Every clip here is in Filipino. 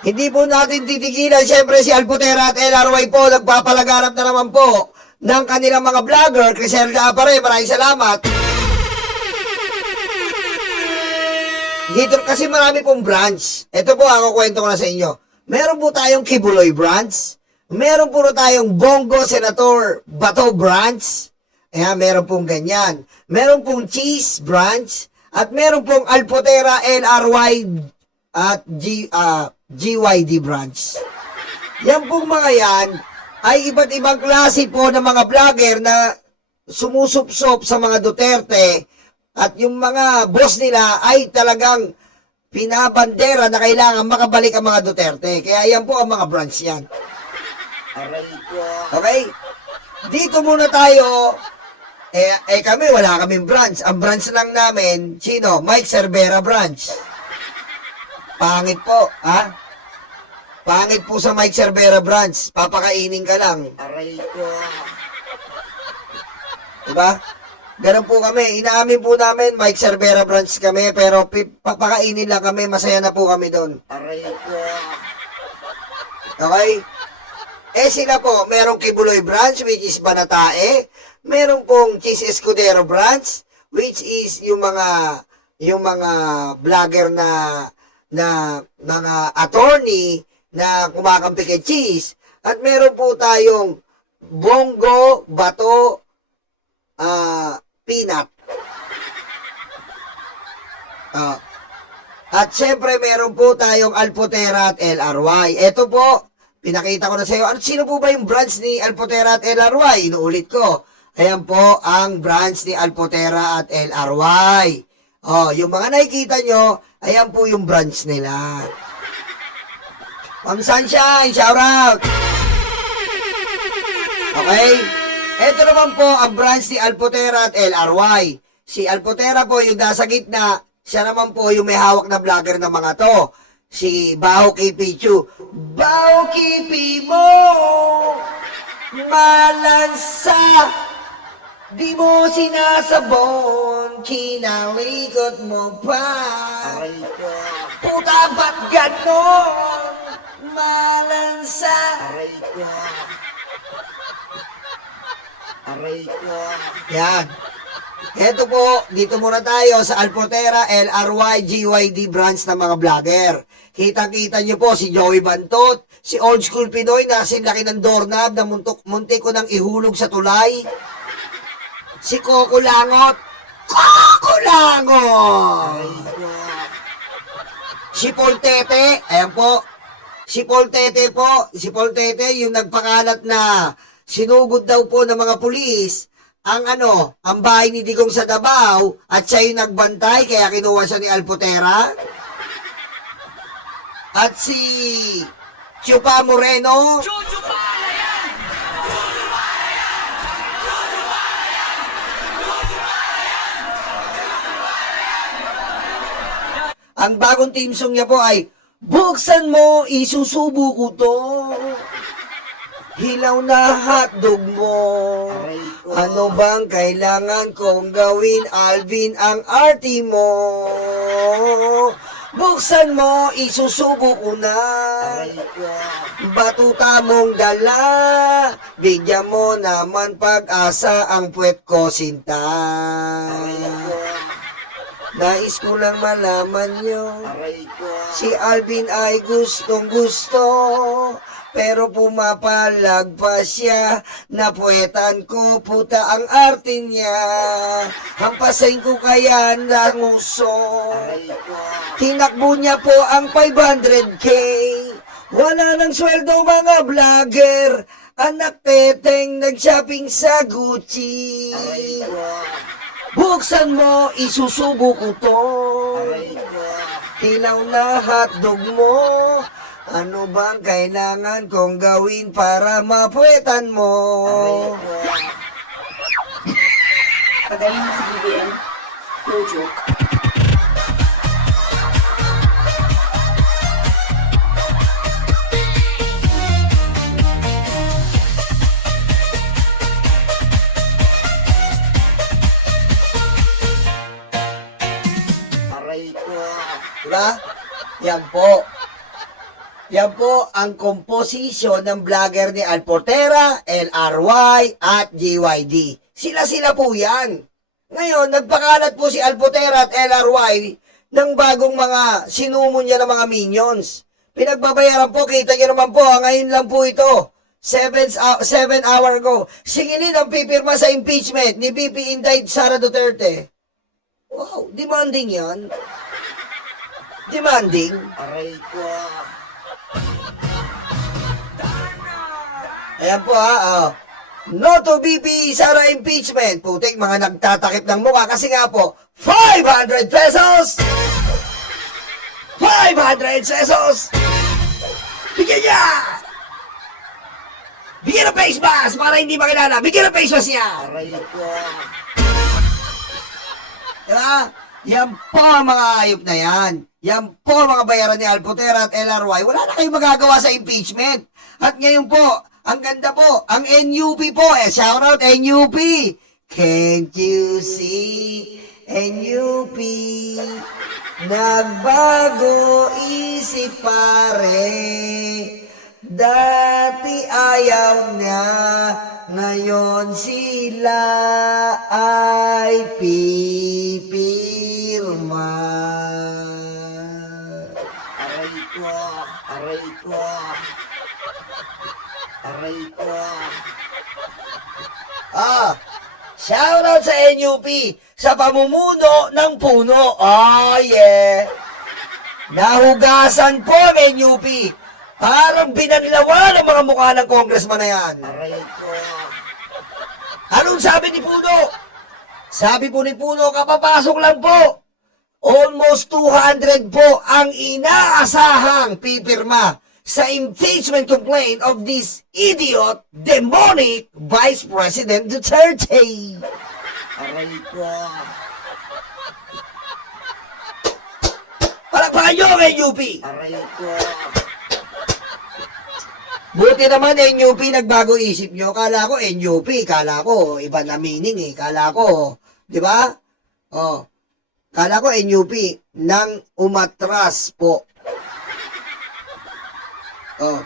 Hindi po natin titigilan. Siyempre si Alputera at LRY po, nagpapalaganap na naman po ng kanilang mga vlogger. Criselda Apare, maraming salamat. Dito kasi marami pong branch. Ito po, ako kwento ko na sa inyo. Meron po tayong Kibuloy branch. Meron po tayong Bongo Senator Bato branch. Ayan, meron pong ganyan. Meron pong Cheese branch. At meron pong Alputera, LRY at GYD branch. Yan pong mga yan ay iba't ibang klase po ng mga vlogger na sumusupsop sa mga Duterte at yung mga boss nila ay talagang pinabandera na kailangan makabalik ang mga Duterte. Kaya yan po ang mga branch yan. Okay? Dito muna tayo. Kami, wala kaming branch. Ang branch lang namin, sino? Mike Cervera branch. Pangit po, ha? Pangit po sa Mike Cervera branch. Papakainin ka lang. Aray ko. Diba? Ganun po kami. Inaamin po namin, Mike Cervera branch kami, pero papakainin lang kami. Masaya na po kami doon. Aray ko. Okay? Sila po, merong Kibuloy branch, which is Banatae. Meron pong Cheese Escudero branch, which is yung mga vlogger na mga attorney na kumakampi kay Cheese. At meron po tayong Bongo, Bato, Peanut. At syempre meron po tayong Alputera at LRY. Ito po, pinakita ko na sa iyo. Sino po ba yung branch ni Alputera at LRY? Inuulit ko. Ayan po ang branch ni Alputera at LRY. Yung mga nakikita nyo, ayan po yung branch nila. Ma'am Sunshine, shout out! Okay? Ito naman po ang branch ni Alputera at LRY. Si Alputera po yung nasa gitna, siya naman po yung may hawak na vlogger ng mga to. Si Baho Kipichu. Baho Kipi mo, malansa, di mo sinasabon, kinalikot mo pa. Aray ko. Puta, ba't ganon? Malansa. Aray ko. Aray ko. Yan. Eto po, dito muna tayo sa Alputera, LRY, GYD branch ng mga vlogger. Kita-kita nyo po si Joey Bantot, si Old School Pinoy na laki ng doorknob na muntik ko nang ihulog sa tulay. Si Coco Langot. Coco Langot! Aray ko. Si Paul Tete. Ayan po. Si Paul Tete po. Si Paul Tete yung nagpakalat na sinugod daw po ng mga pulis ang bahay ni Digong sa Davao at siya yung nagbantay kaya kinuha siya ni Alputera. At si Chupa Moreno. Ang bagong team song niya po ay buksan mo, isusubo ko to. Hilaw na hotdog mo. Aray ko. Ano bang kailangan kong gawin, Alvin, ang arty mo? Buksan mo, isusubo ko na. Aray ko. Batuta mong dala, bigyan mo naman pag-asa ang puwet ko, sinta. Aray ko. Nais ko lang malaman nyo, Aray ko. si Alvin ay gustong gusto, pero pumapalag pa siya, napuwetan ko puta ang arte niya, hampasin ko kaya ng uso. Aray ko. Tinakbo niya po ang 500K, wala nang sweldo mga vlogger, anak teteng nag-shopping sa Gucci. Aray ko. Buksan mo, isusubo ko to. Aray ko. Hilaw na hotdog mo. Ano bang kailangan kong gawin para mapuwetan mo? Aray ko. Pagaling mo si BBM. No joke. Aray ko. Diba? Yan po. Yan po ang komposisyon ng vlogger ni Alportera, LRY, at JYD. Sila-sila po yan. Ngayon, nagpakalat po si Alportera at LRY ng bagong mga sinumo niya ng mga minions. Pinagbabayaran po, kita niyo naman po, ngayon lang po ito. 7 hour ago. Singilin ang pipirma sa impeachment ni VP Inday Sara Duterte. Wow, demanding yan. Demanding. Aray ko. Ayan po no to VP Sara impeachment. Putik, mga nagtatakip ng mukha kasi nga po, 500 pesos! 500 pesos! Bigyan niya! Bigyan ng face mask para hindi makilala. Bigyan ng face mask niya! Aray ko. Diba? Yan po ang mga ayop na yan. Yan po ang mga bayaran ni Alportera at LRY. Wala na kayong magagawa sa impeachment. At ngayon po, ang ganda po, ang NUP po, shoutout NUP. Can't you see, NUP, nagbago isip pare. Dati ayaw niya, ngayon sila ay pipirma. Aray ko. Aray ko. Aray ko. Shoutout sa NUP sa pamumuno ng puno. Oh, yeah. Nahugasan po ang NUP. Parang binanlawan ang mga mukha ng congressman na yan. Aray ko. Anong sabi ni Puno? Sabi po ni Puno, kapapasok lang po. Almost 200 po ang inaasahang pipirma sa impeachment complaint of this idiot, demonic Vice President Duterte. Aray ko. Palakpakan nyo ang NUP. Aray ko. Buti naman NUP nagbago isip nyo. Kala ko NUP, kala ko iba na meaning eh. Kala ko, di ba? Oh. Kala ko NUP nang umatras po. Oh.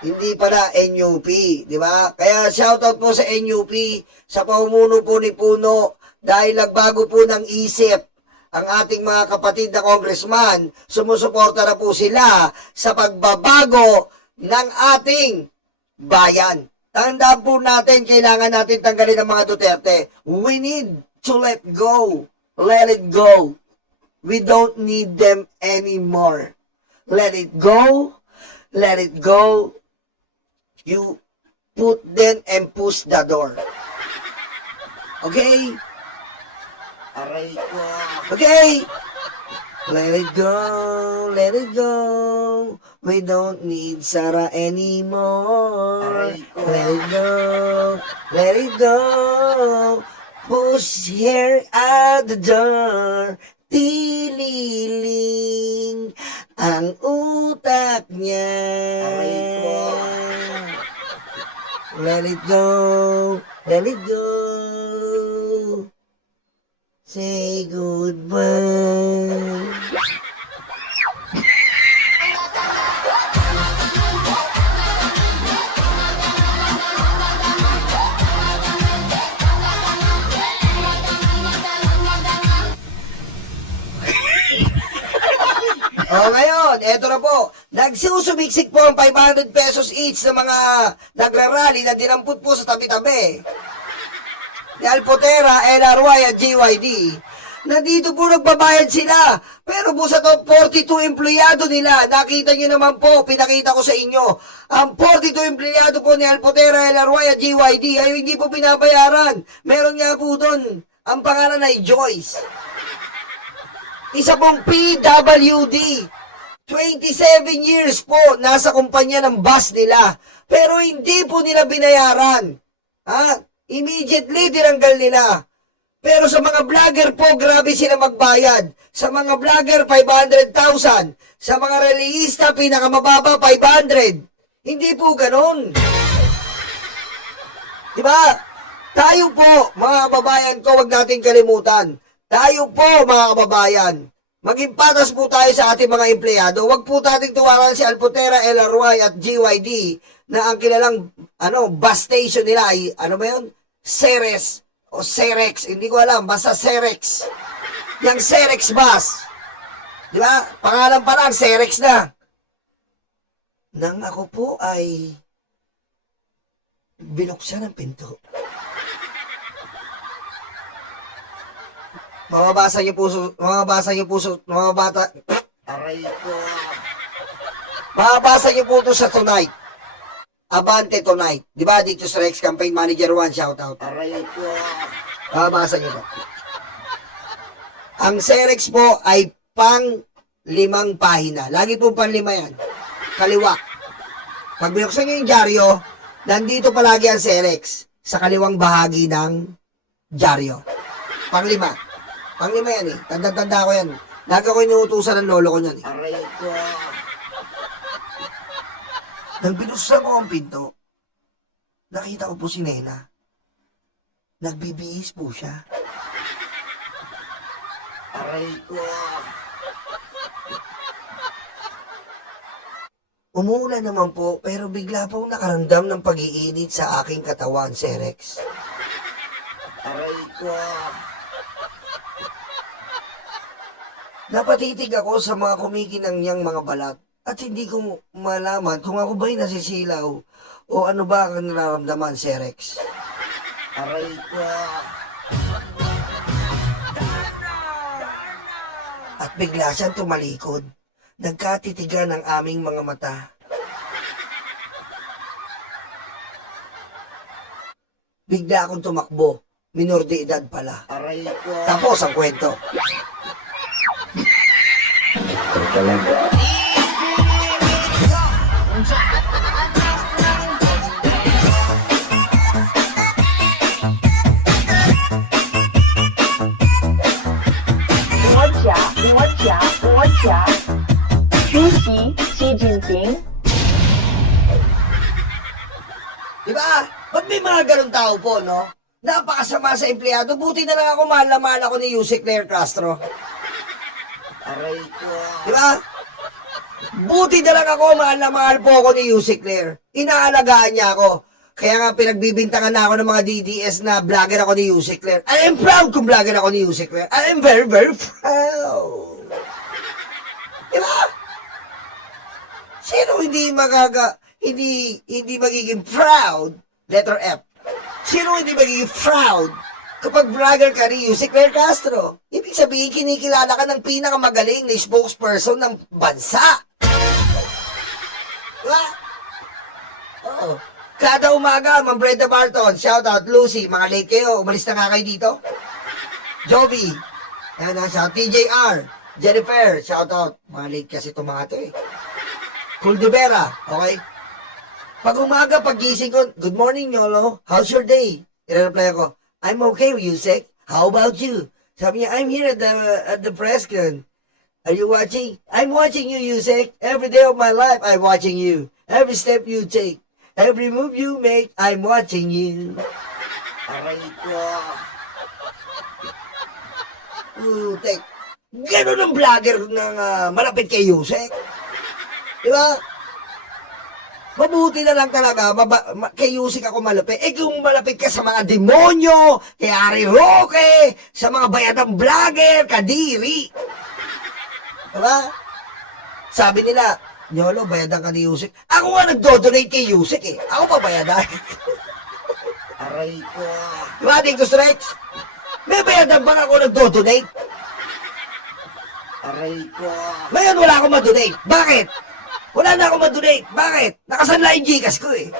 Hindi pala NUP, di ba? Kaya shoutout po sa NUP sa pamumuno po ni Puno dahil nagbago po ng isip ang ating mga kapatid na congressman. Sumusuporta na po sila sa pagbabago ng ating bayan. Tandaan po natin, kailangan natin tanggalin ang mga Duterte. We need to let go. Let it go. We don't need them anymore. Let it go. Let it go. You put them and push the door. Okay? Aray ko. Okay? Let it go, let it go. We don't need Sarah anymore. Let it go, let it go. Push her out the door. Tililing ang utak niya. Let it go, let it go. Say goodbye. Ngayon, eto na po. Nagsusumiksik po ang 500 pesos each sa mga nagrarally na dinampot po sa tabi-tabi. Ni Alportera, LRY at JYD. Nandito po nagbabayad sila. Pero po sa top 42 empleyado nila, nakita nyo naman po, pinakita ko sa inyo. Ang 42 empleyado po ni Alportera, LRY at JYD ay hindi po pinabayaran. Meron nga po doon, ang pangalan ay Joyce. Isa pong PWD. 27 years po nasa kumpanya ng bus nila. Pero hindi po nila binayaran. Immediately tinanggal nila. Pero sa mga vlogger po, grabe sila magbayad. Sa mga vlogger, 500,000. Sa mga relihista, pinakamababa, 500. Hindi po ganon. Diba? Tayo po, mga kababayan ko, wag natin kalimutan. Tayo po, mga kababayan, Maging patas po tayo sa ating mga empleyado. Huwag po nating tuwaran si Alpotera, LRY at GYD na ang kilalang bus station nila ay, Ceres o Cerex. Hindi ko alam, basta Cerex. Yung Cerex bus. Di ba? Pangalan pa lang, Cerex na. Nang ako po ay binuksan ang pinto. Mababasa niyo mga bata. Aray ko. Mababasa niyo po ito sa Tonight. Abante Tonight. Di ba dito sa Rex Campaign Manager 1, shoutout. Aray ko. Mababasa niyo po. Ang Cerex po ay pang 5 pahina. Lagi po pang 5 yan. Kaliwa. Pag binuksan niyo yung dyaryo, nandito palagi ang Cerex sa kaliwang bahagi ng dyaryo. Pang 5. Pang 5 yan eh. Tanda-tanda ko yan. Lagi ako inuutusan ng lolo ko yan eh. Aray ko. Nang binuksan ko ang pinto, nakita ko po si Nena. Nagbibihis po siya. Aray ko. Umuulan naman po, pero bigla pong nakaramdam ng pag-iinit sa aking katawan, Cerex. Aray ko. Napatitig ako sa mga kumikinang niyang mga balat at hindi ko malaman kung ako ba'y nasisilaw o ano ba ang nararamdaman, Cerex. Aray ko. At bigla siyang tumalikod. Nagkatitigan ang aming mga mata. Bigla akong tumakbo. Minor de edad pala. Aray ko. Tapos ang kwento. Russia, 出席习近平。 Diba? Ba't may mga ganun tao po, no? Napakasama sa empleyado. Buti na lang ako, mahal na mahal ako ni Yusek Claire Castro. Aray ko. Diba? Buti na lang ako, mahal na mahal po ako ni Yusek Claire. Inaalagaan niya ako. Kaya nga pinagbibintangan na ako ng mga DDS na vlogger ako ni Yusek Claire. I am proud kung vlogger ako ni Yusek Claire. I am very, very proud. Diba? Sino hindi magiging proud? Letter F. Sino hindi magiging proud kapag vlogger ka ni Yusek Claire Castro? Ibig sabihin, kinikilala ka ng pinakamagaling na spokesperson ng bansa. Diba? Oo. Kada umaga, Ma'am Brenda Barton, shoutout, Lucy, mga late kayo, umalis na nga kayo dito. Joby, yan ang shout, TJR, Jennifer, shoutout, mga late kasi itong mga ito eh. Culdivera, okay? Pag umaga, pag gising ko, good morning, Yolo, how's your day? I-reply ako, I'm okay, Yusek, how about you? Sabi niya, I'm here at the press con. Are you watching? I'm watching you, Yusek. Every day of my life, I'm watching you. Every step you take. Every move you make, I'm watching you. Aray ko. Putek. Ganun ang vlogger ng malapit kay Yusek. Diba? Mabuti na lang talaga, kay Yusek ako malapit. Eh kung malapit ka sa mga demonyo, kay Ari Roque, sa mga bayadang vlogger, kadiri. Diba? Sabi nila, Nyolo, bayadan ka ni Yusek. Ako nga nagdo-donate kay Yusek eh. Ako pa bayadan. Aray ko. Diba, Dito Stretch? May bayadan ba ako nagdo-donate? Aray ko. Ngayon wala akong ma-donate. Bakit? Wala na akong ma-donate. Bakit? Nakasanla yung Gcash ko eh.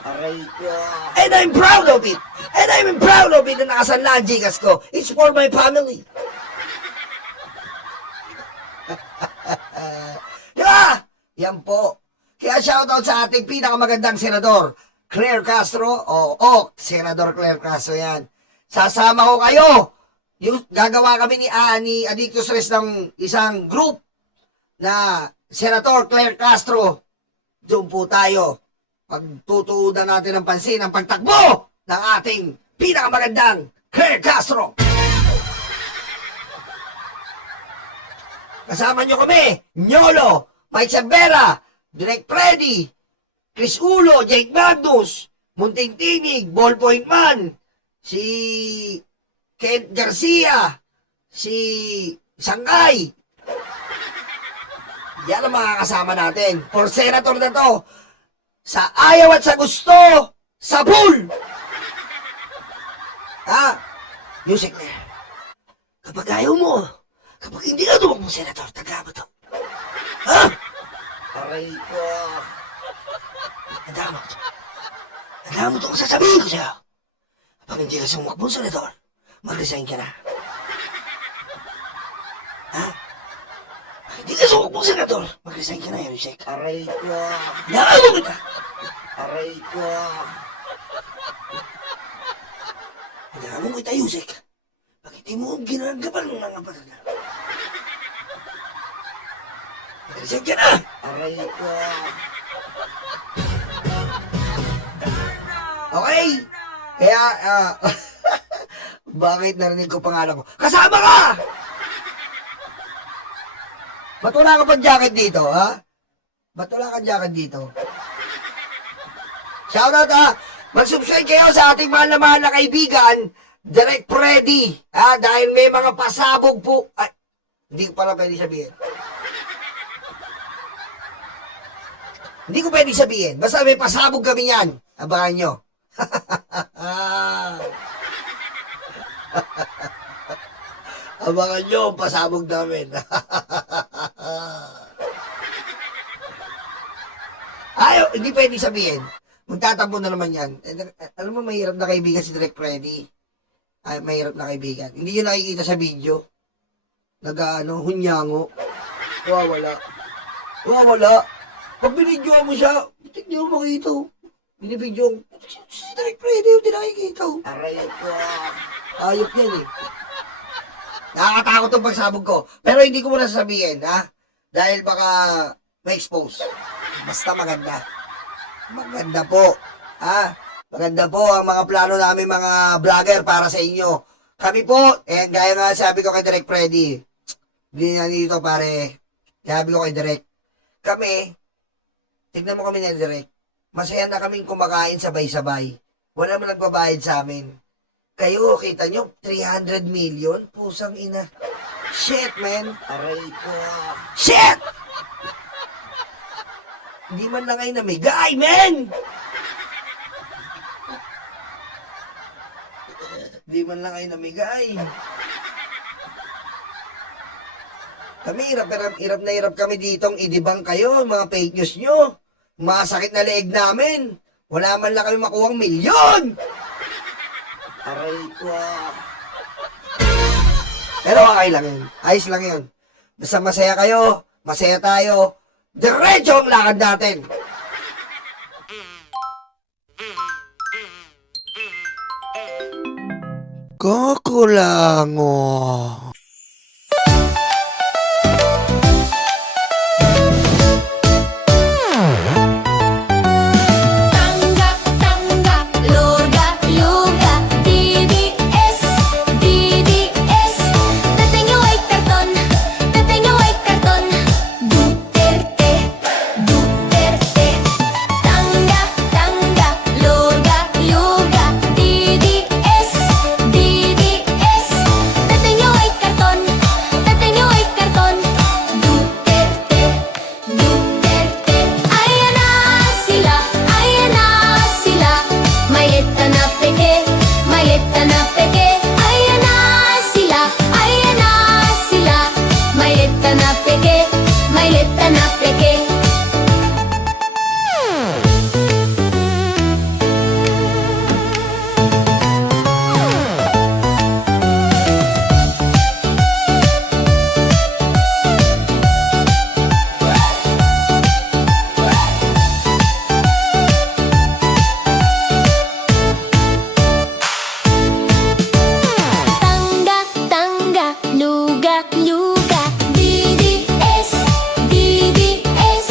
Aray ko. And I'm proud of it. And I'm proud of it na nakasanla ang Gcash ko. It's for my family. Diba? Yan po. Kaya shoutout sa ating pinakamagandang senador, Claire Castro, Senador Claire Castro yan. Sasama ko kayo. Gagawa kami ni Addictus Rest ng isang group na Senator Claire Castro. Doon po tayo. Pagtutuunan natin ng pansin ang pagtakbo ng ating pinakamagandang Claire Castro. Kasama nyo kami, Nyolo, Mike Sabera, Direk Freddy, Chris Ulo, Jake Magnus, Munting Tinig, Ballpoint Man, si Kent Garcia, si Sangay. Yan ang mga kasama natin. For senator na to. Sa ayaw at sa gusto, sa pool! Ha? Music na. Kapag ayaw mo, kapag hindi ka tumakbong senator, taga mo to. Ha? Aray ko. Tandaan mo. Tandaan mo itong sasabihin ko sa'yo. Kapag hindi ka sumakbong senador, mag-resign ka na. Ha? Kapag hindi ka sumakbong senador, mag-resign ka na, Yusek. Aray ko. Tandaan mo kita. Aray ko. Tandaan mo kita, Yusek. Pag hindi mo ginagapan ng mga pagkakala. Mag-resign ka na. Aray ko. Okay? Kaya, bakit narinig ko pangalan ko? Kasama ka! Ba't wala ka pang jacket dito, ha? Ba't wala kang jacket dito? Shoutout, ha? Mag-subscribe kayo sa ating mahal na kaibigan, Direk Freddy, ha? Dahil may mga pasabog po. Ay, hindi ko pala pwede sabihin. Hindi ko pwede sabihin. Basta may pasabog kami yan. Abangan nyo. Abangan nyo ang pasabog namin. Ayaw, hindi pwede sabihin. Magtatampo na naman yan. Alam mo, mahirap na kaibigan si Direk Freddy. Ay, mahirap na kaibigan. Hindi nyo nakikita sa video. Hunyango. Wala. Pag binidyoan mo siya, hindi mo makita. Binibidyoan, si Direk Freddy, hindi nakikita. Aray ko. Ayop yan eh. Nakakatakot ang pagsabog ko. Pero hindi ko muna sasabihin, ha? Dahil baka ma-expose. Basta maganda. Maganda po. Ha? Maganda po ang mga plano namin mga vlogger para sa inyo. Kami po, gaya nga sabi ko kay Direk Freddy, hindi na dito pare, sabi ko kay Direk, kami, tignan mo kami ni Direk, masaya na kaming kumakain sabay-sabay. Wala mo nagbabayad sa amin. Kayo, kita nyo, 300 million? Pusang ina. Shit, man. Aray ko. Shit! Hindi man lang kayo namigay, man! Hindi man lang kayo namigay. Kami, hirap na hirap kami ditong idibang kayo, mga fake news nyo. Masakit na leeg namin. Wala man lang kami makuhang milyon! Aray ko. Pero okay lang yun. Ayos lang yun. Basta masaya kayo, masaya tayo, diretso ang lakad natin. Kukulango. Tangga, tangga, loga, yoga, DDS, DDS. Dating yung white karton, dating yung white karton. Duterte, Duterte. Tangga, tangga, loga, yoga, DDS, DDS. Dating yung white karton, dating yung white karton. Duterte, Duterte. Ayan na sila, ayan na sila. May leta na peke, may leta na peke. Ayan na sila, ayan na sila. May leta na peke, may leta na peke. Tangga, tangga, luga, luga. DDS, DDS.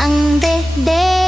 ang dede